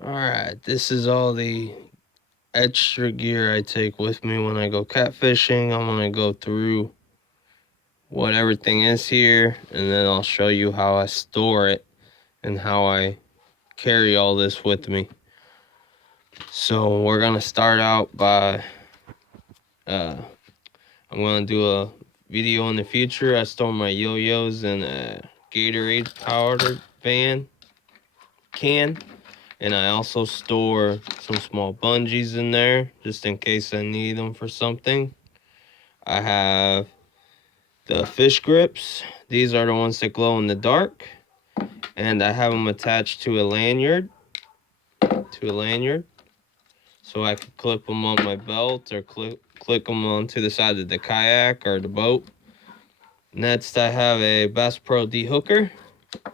Alright, this is all the extra gear I take with me when I go catfishing. I'm going to go through what everything is here, and then I'll show you how I store it and how I carry all this with me. So we're going to start out by, I'm going to do a video in the future. I store my yo-yos in a Gatorade powder can. And I also store some small bungees in there, just in case I need them for something. I have the fish grips. These are the ones that glow in the dark. And I have them attached to a lanyard. So I can clip them on my belt or click them onto the side of the kayak or the boat. Next, I have a Bass Pro D-hooker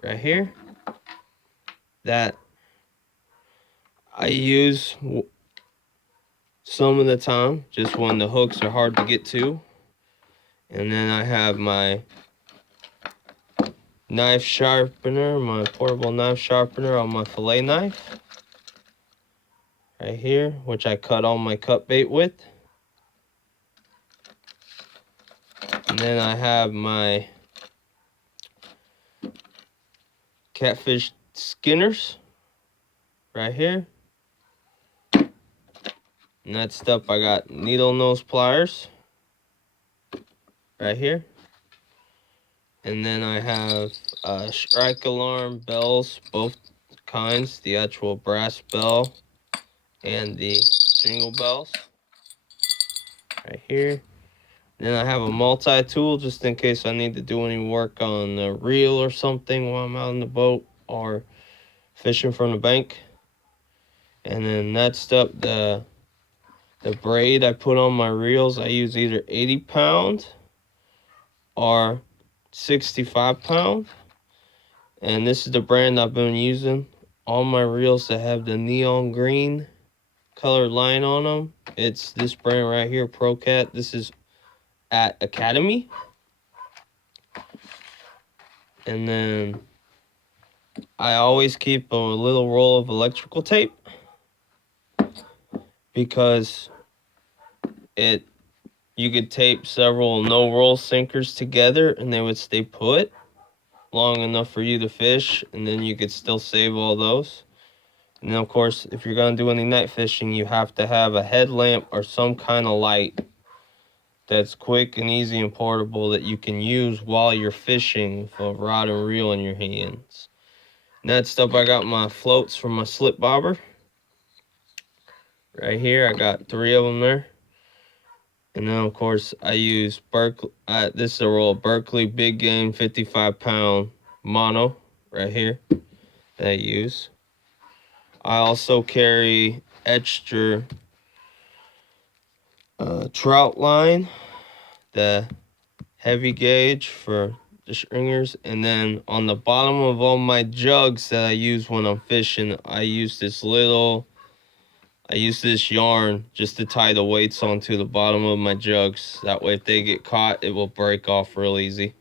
right here that I use some of the time, just when the hooks are hard to get to. And then I have my knife sharpener, my portable knife sharpener on my fillet knife right here, which I cut all my cut bait with. And then I have my catfish skinners right here. Next up, I got needle nose pliers right here. And then I have strike alarm bells, both kinds, the actual brass bell and the jingle bells right here. Then I have a multi-tool just in case I need to do any work on the reel or something while I'm out on the boat or fishing from the bank. And then next up, the braid I put on my reels. I use either 80-pound or 65-pound. And this is the brand I've been using. All my reels that have the neon green colored line on them. It's this brand right here, ProCat. This is at Academy. And then I always keep a little roll of electrical tape because you could tape several no-roll sinkers together and they would stay put long enough for you to fish, and then you could still save all those. And then, of course, if you're going to do any night fishing, you have to have a headlamp or some kind of light that's quick and easy and portable that you can use while you're fishing with a rod and reel in your hands. Next up, I got my floats from my slip bobber. Right here, I got 3 of them there. And then, of course, I use Berkley. This is a roll of Berkley Big Game 55-pound mono right here that I use. I also carry extra trout line, the heavy gauge for the stringers. And then on the bottom of all my jugs that I use when I'm fishing, I use this yarn just to tie the weights onto the bottom of my jugs. That way if they get caught, it will break off real easy.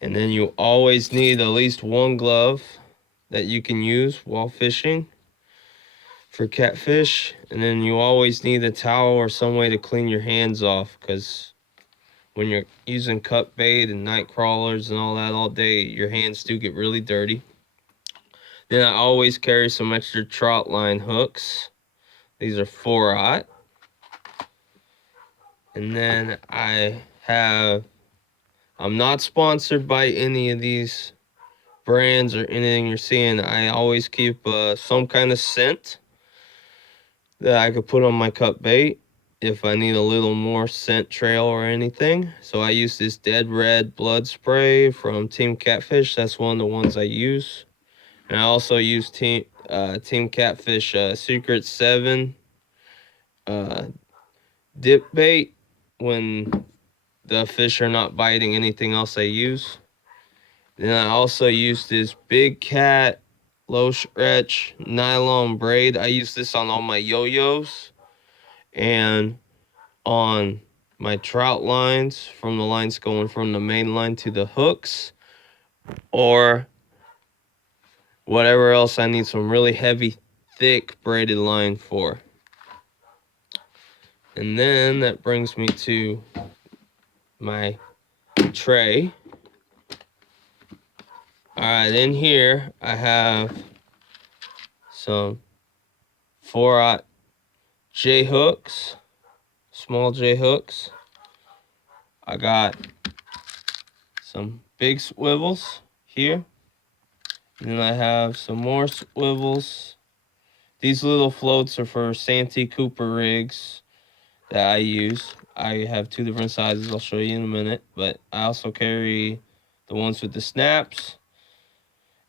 And then you always need at least one glove that you can use while fishing for catfish. And then you always need a towel or some way to clean your hands off, because when you're using cut bait and night crawlers and all that all day, your hands do get really dirty. Then I always carry some extra trout line hooks. These are 4/0. And then I'm not sponsored by any of these brands or anything you're seeing. I always keep some kind of scent that I could put on my cut bait if I need a little more scent trail or anything. So I use this Dead Red Blood Spray from Team Catfish. That's one of the ones I use. And I also use Team Catfish Secret 7 dip bait when the fish are not biting anything else I use. Then I also use this Big Cat low stretch nylon braid. I use this on all my yo-yos and on my trout lines, from the lines going from the main line to the hooks, or whatever else I need some really heavy, thick braided line for. And then that brings me to my tray. Alright, in here I have some 4/0 J hooks, small J hooks. I got some big swivels here. And then I have some more swivels. These little floats are for Santee Cooper rigs that I use. I have 2 different sizes. I'll show you in a minute. But I also carry the ones with the snaps.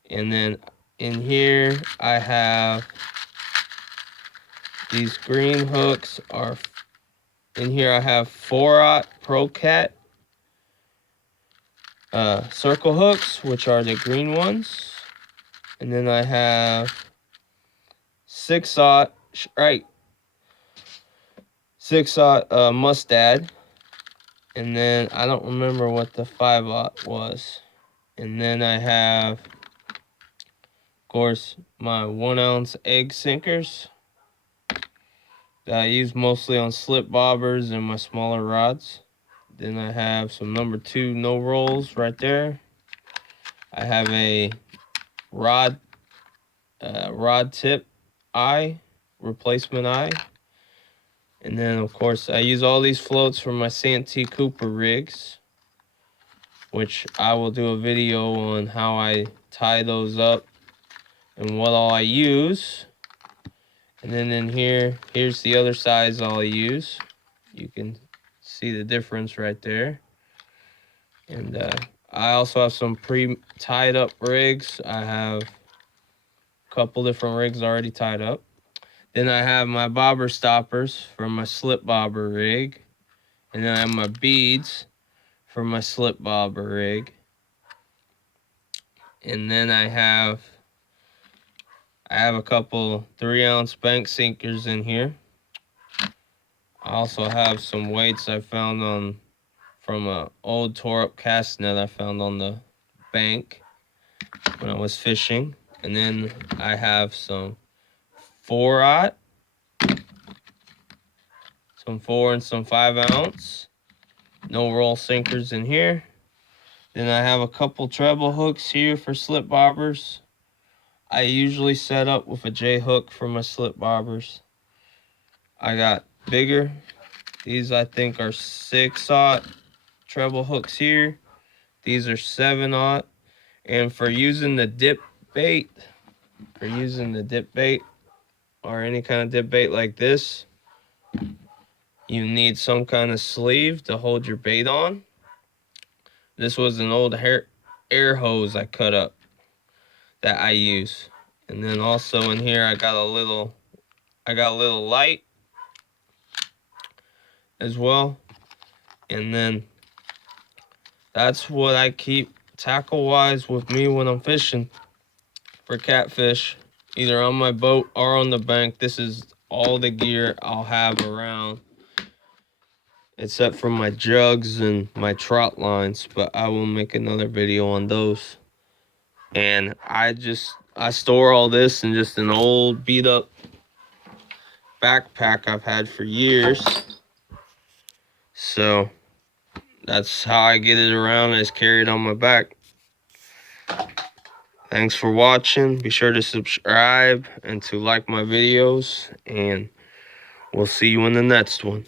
And then in here I have these green hooks. In here I have 4/0 Pro Cat circle hooks, which are the green ones. And then I have 6/0 Mustad. And then I don't remember what the 5/0 was. And then I have, of course, my 1-ounce egg sinkers that I use mostly on slip bobbers and my smaller rods. Then I have some number 2 no rolls right there. I have a rod tip eye, replacement eye. And then, of course, I use all these floats for my Santee Cooper rigs, which I will do a video on how I tie those up and what all I use. And then in here's the other size I'll use. You can see the difference right there. And I also have some pre-tied up rigs. I have a couple different rigs already tied up. Then I have my bobber stoppers for my slip bobber rig. And then I have my beads for my slip bobber rig. And then I have a couple 3-ounce bank sinkers in here. I also have some weights I found from an old tore up cast net I found on the bank when I was fishing. And then I have some 4/0, some 4 and some 5-ounce no roll sinkers in here. Then I have a couple treble hooks here for slip bobbers. I usually set up with a J hook for my slip bobbers. I got bigger. These I think are 6/0 treble hooks here. These are 7/0. And for using the dip bait, or any kind of dip bait like this, you need some kind of sleeve to hold your bait on. This was an old air hose I cut up that I use. And then also in here I got a little light as well. And then that's what I keep tackle wise with me when I'm fishing for catfish, either on my boat or on the bank. This is all the gear I'll have around, except for my jugs and my trot lines, but I will make another video on those. And I store all this in just an old beat up backpack I've had for years. So that's how I get it around. I just carry it on my back. Thanks for watching. Be sure to subscribe and to like my videos, and we'll see you in the next one.